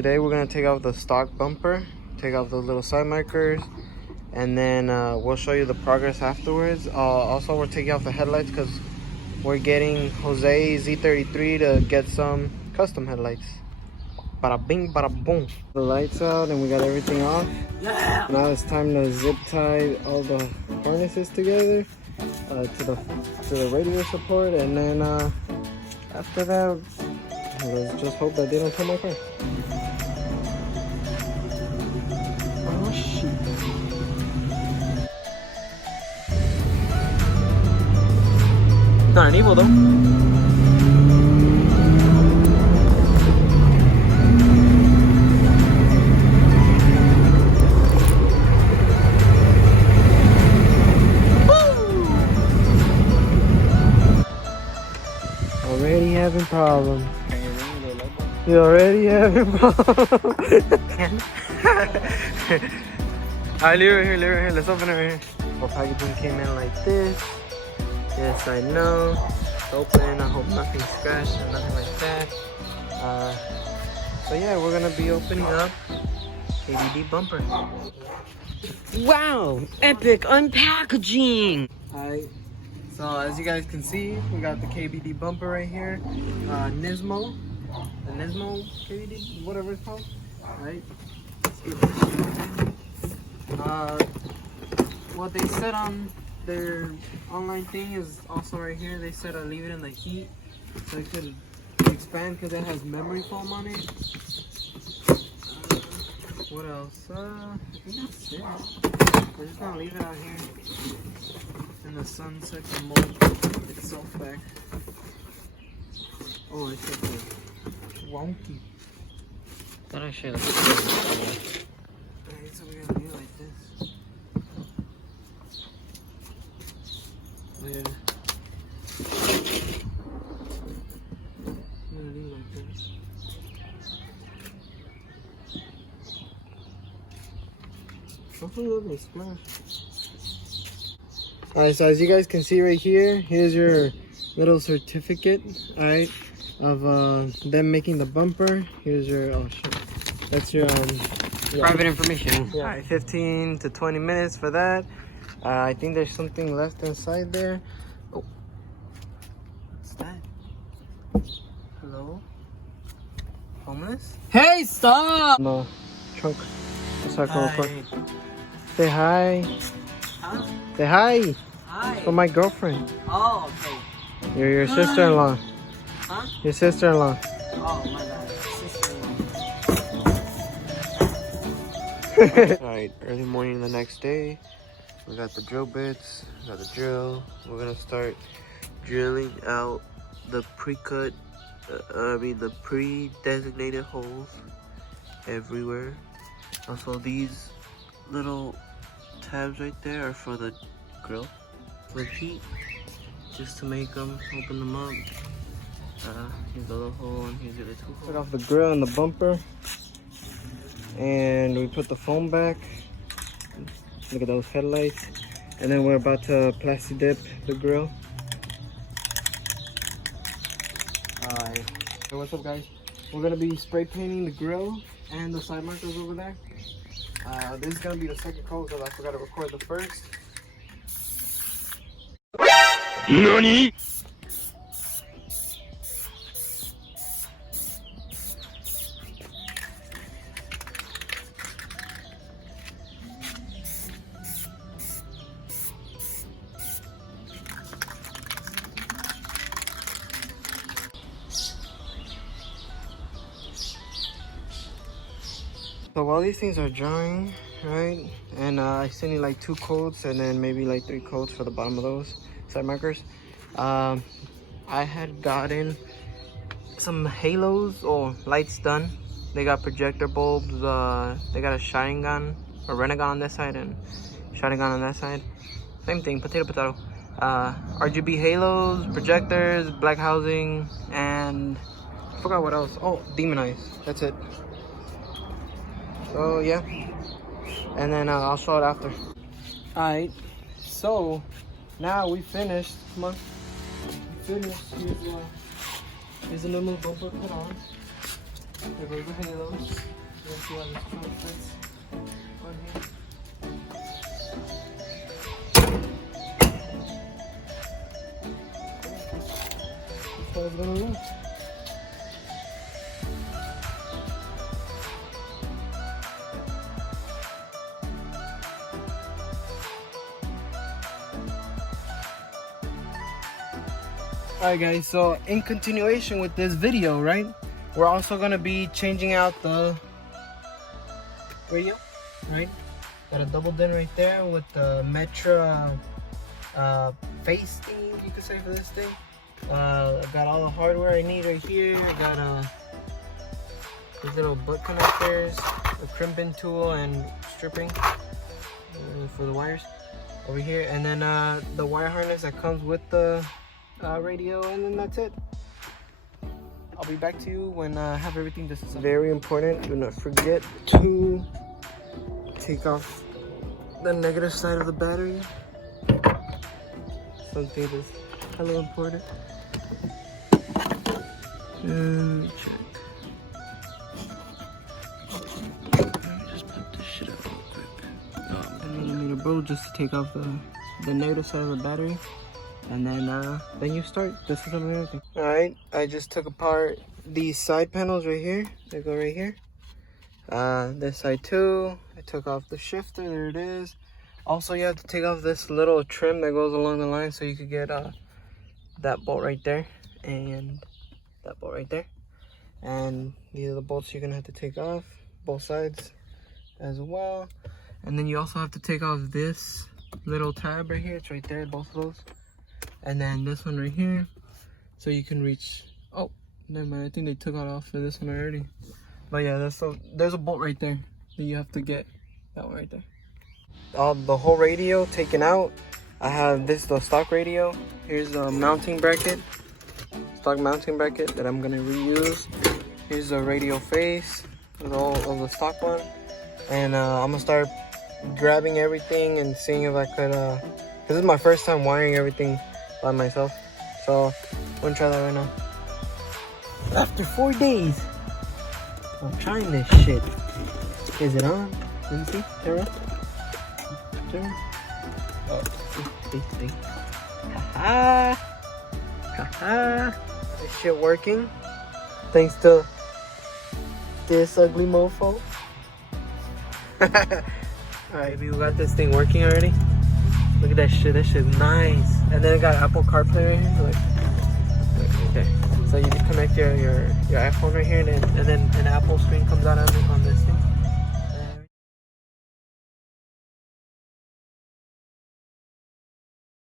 Today we're gonna take off the stock bumper, take off those little side markers, and then we'll show you the progress afterwards. Also, we're taking off the headlights because we're getting Jose Z33 to get some custom headlights. Bada bing, bada boom. The lights out and we got everything off. Yeah. Now it's time to zip tie all the harnesses together to the radio support, and then after that, let's just hope that they don't tow my car. Oh shit. It's not an evil though. Already having problems. You already having problems. Alright, leave it here, let's open it right here. Our packaging came in like this. Yes, I know. It's open. I hope nothing scratched or nothing like that. So yeah, we're gonna be opening up KBD bumper. Wow, epic unpackaging. Alright, so as you guys can see, we got the KBD bumper right here. Nismo, the Nismo KBD, whatever it's called. Alright, let's get this open. What they said on their online thing is also right here. They said I leave it in the heat so it could expand because it has memory foam on it. What else? I think that's it. We're just gonna leave it out here in the sun so it can mold itself back. Oh, it's just wonky. Thought I should. Alright, so we're gonna leave it like this. Yeah. I'm gonna leave it like this. Hopefully it doesn't splash. Alright, so as you guys can see right here, here's your little certificate, alright, of them making the bumper. Here's your, oh shit, that's your Private information. Yeah. Alright, 15 to 20 minutes for that. I think there's something left inside there. Oh, what's that? Hello? Homeless? Hey, stop! No, trunk. Say hi. Huh? Say hi. Hi. For my girlfriend. Oh, okay. You're your sister-in-law. Huh? Your sister-in-law. Oh, my bad. Sister-in-law. Alright, early morning the next day. We got the drill bits, got the drill. We're gonna start drilling out the pre-cut, the pre-designated holes everywhere. Also, these little tabs right there are for the grill with heat, just to make them, open them up. Here's the other hole and here's the other two holes. Took off the grill and the bumper, and we put the foam back. Look at those headlights. And then we're about to plasti dip the grill. Alright. So what's up, guys? We're gonna be spray painting the grill and the side markers over there. This is gonna be the second coat because I forgot to record the first. NANI?! So while these things are drying, right, and I still need like 2 coats and then maybe like 3 coats for the bottom of those side markers. I had gotten some halos or lights done. They got projector bulbs. They got a shine gun or Renegon on this side and shine gun on that side. Same thing, potato potato. RGB halos, projectors, black housing, and I forgot what else. Oh, demonize. That's it. So yeah, and then I'll show it after. Alright, so now we finished. Come on, we finished. Here's the normal bumper put on. We're going to those. Let's see how this trunk fits on here. That's how it's gonna look. Alright guys, so in continuation with this video, right, we're also going to be changing out the radio, right? Got a double din right there with the Metra face thing, you could say, for this thing. I got all the hardware I need right here. I got these little butt connectors, a crimping tool and stripping for the wires over here, and then the wire harness that comes with the radio, and then that's it. I'll be back to you when I have everything disassembled. Very important, do not forget to take off the negative side of the battery. Something that's hella important. And check. Let me just put this shit up real quick. 1mm bolt just to take off the negative side of the battery. And then you start disassembling everything. Alright, I just took apart these side panels right here. They go right here. This side too. I took off the shifter, there it is. Also, you have to take off this little trim that goes along the line so you could get that bolt right there and that bolt right there. And these are the bolts you're gonna have to take off, both sides as well. And then you also have to take off this little tab right here. It's right there, both of those. And then this one right here, so you can reach. Oh, never mind. I think they took it off for this one already. But yeah, there's a bolt right there that you have to get. That one right there. The whole radio taken out. I have the stock radio. Here's the mounting bracket, stock mounting bracket that I'm gonna reuse. Here's the radio face with all of the stock one, and I'm gonna start grabbing everything and seeing if I could. This is my first time wiring everything by myself, so I'm gonna try that right now. After 4 days of trying this shit, is it on? Let me see. Turn. Oh, see. Haha. This shit working thanks to this ugly mofo. Alright, we got this thing working already. Look at that shit. That shit's nice. And then it got Apple CarPlay right here. Like right there. So you just connect your iPhone right here, and then an Apple screen comes out on